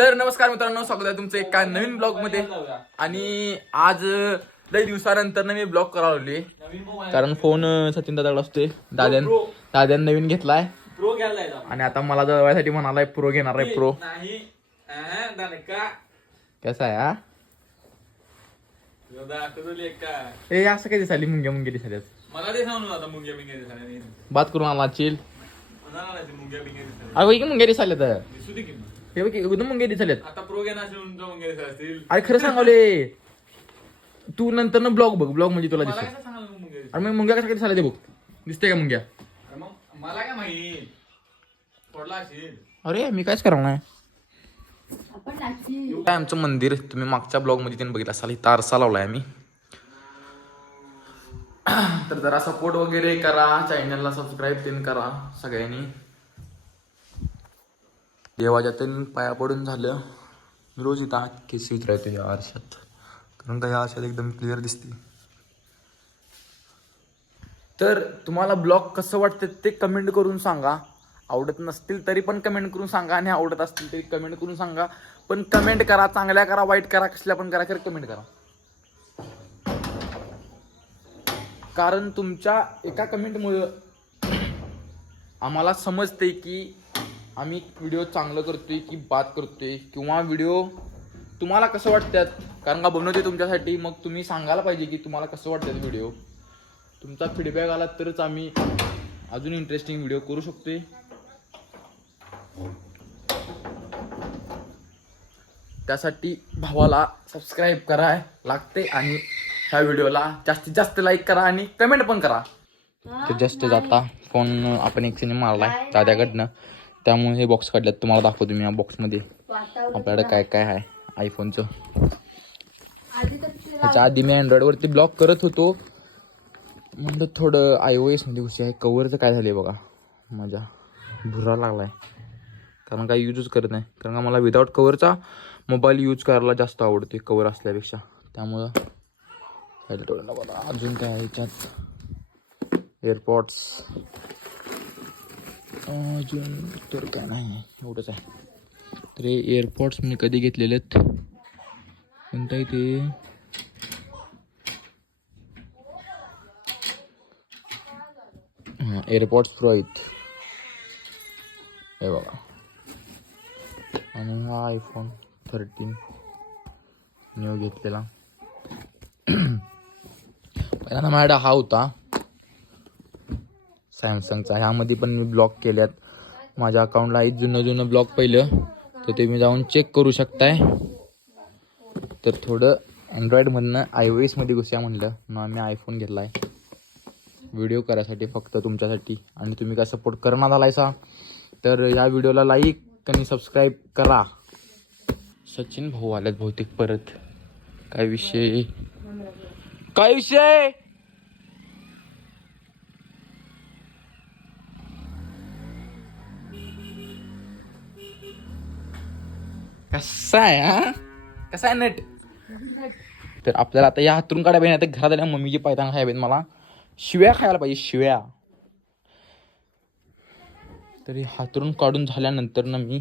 तर नमस्कार मित्रांनो स्वागत आहे तुमचं एका नवीन ब्लॉगमध्ये आणि आज लई दिवसानंतर मी ब्लॉग करावले कारण फोन सचिन दादाकडे असतोय. दाद्यान दाद्यान नवीन घेतलाय. प्रो घ्यायला आहे आणि आता मला जवळसाठी म्हणालाय प्रो घेणार आहे प्रो कसा आहे हा? ए असं काय दिसाली मुंग्या मुंग्या दिसाल्यात मला ते सांगू आता मुंग्या बिंग्या दिसायला बात करून आला चिल. ते मुंग्या बिंग्या दिसायला अरे की मुंग्या दिसाल्यात दिसू दे की मग. हे बघ एकदम मुंग्या दिसाल्यात आता प्रो घेणार असेल दिसायला असतील. अरे खरं सांगावले. तू नंतर ब्लॉग बघ ब्लॉग म्हणजे तुला मला दिसेल. काय सांगाल मग मुंग्या अरे मग मुंग्या कशा काय दिसायला ते बघ. दिसते का मुंग्या? अरे मग मला काय माहीत? पडला असेल. अरे मी कायच करणार नाही. काय आमचं मंदिर तुम्ही मागच्या ब्लॉगमध्ये त्यांनी बघितलं असाल इथं आरसा लावलाय आम्ही. तर जरा सपोर्ट वगैरे करा चॅनलला सबस्क्राईब तीन करा सगळ्यांनी. देवाच्या तीन पाया पडून झालं. रोज इथं केस राहतो या आरशात. कारण का या आरशात एकदम क्लिअर दिसते. तर तुम्हाला ब्लॉग कसं वाटतं ते कमेंट करून सांगा. आवडत नसतील तरी पण कमेंट करून सांगा आणि आवडत असतील तरी कमेंट करून सांगा. पण कमेंट करा चांगल्या करा वाईट करा कसल्या पण करा खरं कमेंट करा. कारण तुमच्या एका कमेंटमुळं आम्हाला समजते की आम्ही व्हिडिओ चांगलं करतोय की बात करतोय किंवा व्हिडिओ तुम्हाला कसं वाटतात? कारण का बनवते तुमच्यासाठी मग तुम्ही सांगायला पाहिजे की तुम्हाला कसं वाटतात व्हिडिओ. तुमचा फीडबॅक आला तरच आम्ही अजून इंटरेस्टिंग व्हिडिओ करू शकतोय. त्यासाठी भावाला सबस्क्राईब करा लागते आणि ह्या व्हिडिओला जास्तीत जास्त लाईक करा आणि कमेंट पण करा. तर जस्ट जाता फोन आपण एक सिनेमा मारलाय दाद्याकडनं त्यामुळे हे बॉक्स काढल्यात. तुम्हाला दाखवतो मी या बॉक्समध्ये आपल्याकडे काय काय आहे? आयफोनचं त्याच्या आधी मी अँड्रॉइडवरती ब्लॉक करत होतो. म्हणलं थोडं आय ओ एसमध्ये हुशी आहे कवरचं काय झालं बघा. माझा भुरा लागलाय. कारण काय यूजच करत नाही. कारण का मला विदाऊट कवरचा मोबाईल यूज करायला जास्त आवडते कवर असल्यापेक्षा. त्यामुळं ना बघा अजून काय आहे याच्यात? एअरपॉड्स अजून तर काय नाही एवढंच आहे. तर हे एअरपॉड्स मी कधी घेतलेले आहेत? कोणतं आहे ते? हां एअरपॉड्स प्रो आहेत. हे बघा. आणि हा आयफोन थर्टीन न्यू घेतलेला. पहिल्यांदा माझ्याकडे हा होता. सॅमसंगचा. ह्यामध्ये पण मी ब्लॉक केल्यात. माझ्या अकाउंटला आहे जुनं जुनं ब्लॉक पहिलं. तर ते मी जाऊन चेक करू शकताय. तर थोडं अँड्रॉइडमधनं आय ओ एसमध्ये घुसूया म्हणलं. मग मी आयफोन घेतला आहे व्हिडिओ करायसाठी फक्त तुमच्यासाठी. आणि तुम्ही काय सपोर्ट करणार आलायसा तर या व्हिडिओला लाईक आणि सबस्क्राईब करा. सचिन भाऊ आल्यात बहुतेक परत. काय विषय? काय विषय? कसा आहे हा? कसा आहे नट? तर आपल्याला आता या हातरून काढायला पाहिजे आता घरात आल्या मम्मीची पायताना खायला पाहिजे मला. शिव्या खायला पाहिजे शिव्या. तरी हातरून काढून झाल्यानंतर ना मी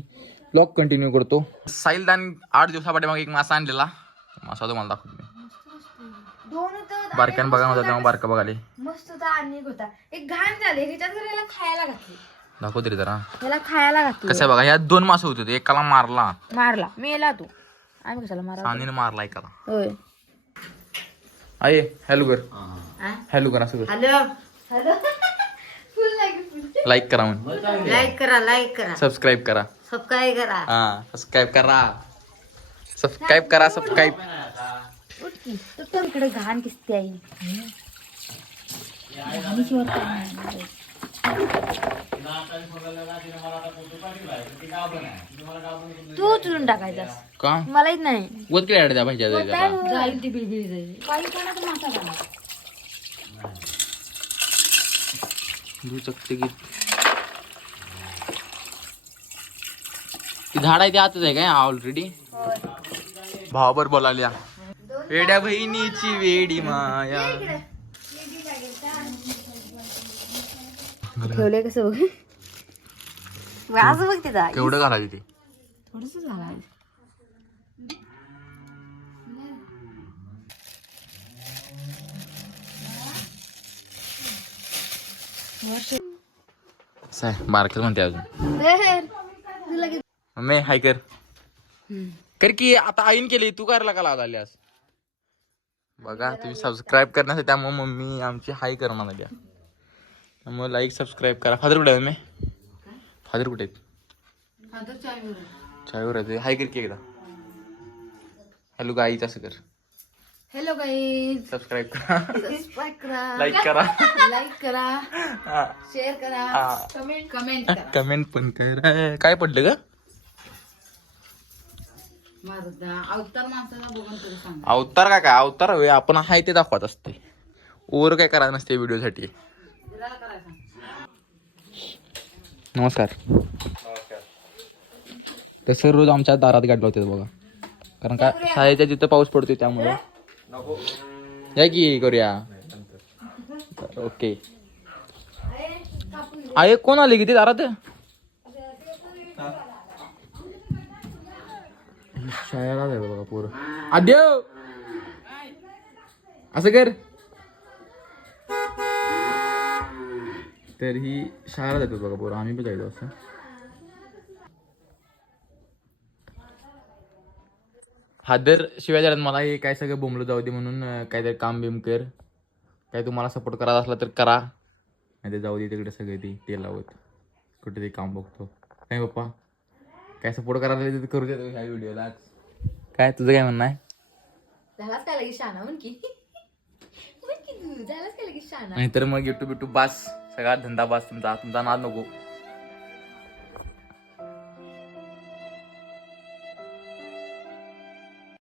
ब्लॉग कंटिन्यू करतो. साहिलदान आठ दिवसापाठी मग एक मासा आणलेला. मासा तुम्हाला दाखवतो बारक्यान बघा माझा तेव्हा बारका बघाले. मस्त होता आणि होता. एक घाण झाले ह्याच्यात खायला घातली. दाखव तरी जरा. याला खायला घातली. कसं आहे बघा ह्या दोन मासे होते ते. एकाला मारला. मारला. मेला तू. आम्ही कशाला मारा सानीने मारला एकाला. होय. आहे हॅलो कर. हा? हॅलो कर असं कर. Hello. Hello. Full like full like करा म्हण लाईक करा लाईक करा. सबस्क्राईब करा. सबस्क्राईब करा. हा सबस्क्राईब करा. सबस्क्राईब करा सबस्क्राईब उठ की. तू तर इकडे घाण दिसते आई. घाणीची वर काय नाही. तू उचलून टाकायचास का? मला येत नाही भाज्या जाईल ती बिळबिळी जाईल काही कोणाचा मासा झाला? दुचकते की. ती झाड आहे ते आतच आहे काय? ऑलरेडी भावाबर बोलाल्या वेड्या बहिणीची वेडी माया. ठेवलंय कसं बघ. बघ केवढं ते? थोडस म्हणते अजून. मम्मी हाय कर. कर की आता आईन केली तू करायला का लागली आज? बघा तुम्ही सबस्क्राईब करण्यासाठी त्यामुळे मम्मी आमची हाय करणार द्या. त्यामुळे लाईक सबस्क्राईब करा. फादर कुठे आहे मम्मी फादर कुठे आहेत चायवर आहे हाय कर की एकदा. हॅलो गाईच असं कर. हॅलो गाईज सबस्क्राईब करा. सबस्क्राईब करा. लाईक करा. लाईक करा. हा. शेअर करा. हा. कमेंट कमेंट करा. कमेंट पण कर. काय पडलं का अवतार माणसाला बघून तरी सांग अवतार काय काय? अवतार होय. आपण हाय ते दाखवत असते ओर काय करायचं नसते व्हिडिओसाठी नमस्कार. तसं रोज आमच्या दारात गाडला होते बघा. कारण का शाळेच्या जिथं पाऊस पडतोय त्यामुळे. या की करूया. ओके. आहे कोण आले किती दारात? शाळेला आहे बघा पोरं. आद्य! असं कर. तर ही शाळेला जातो बघा पोरं आम्ही पण जायचो असं. हादर शिवाय झाल्यात मला हे काय सगळं बोंबलं जाऊ दे म्हणून काहीतरी काम बिम कर. काय तुम्हाला सपोर्ट करायचा असला तर करा. नाही तर जाऊ दे तिकडे सगळे ते ते लावत कुठे ते काम बघतो. नाही पप्पा काय सपोर्ट करायला तर करू देतो ह्या व्हिडिओला काय तुझं काय म्हणणं आहे? झालाच काय लगेच शाना म्हण की? झालाच काय लगेच शाना नाहीतर मग युट्यूब युट्यूब बास. सगळा धंदा बास तुमचा तुमचा नाद नको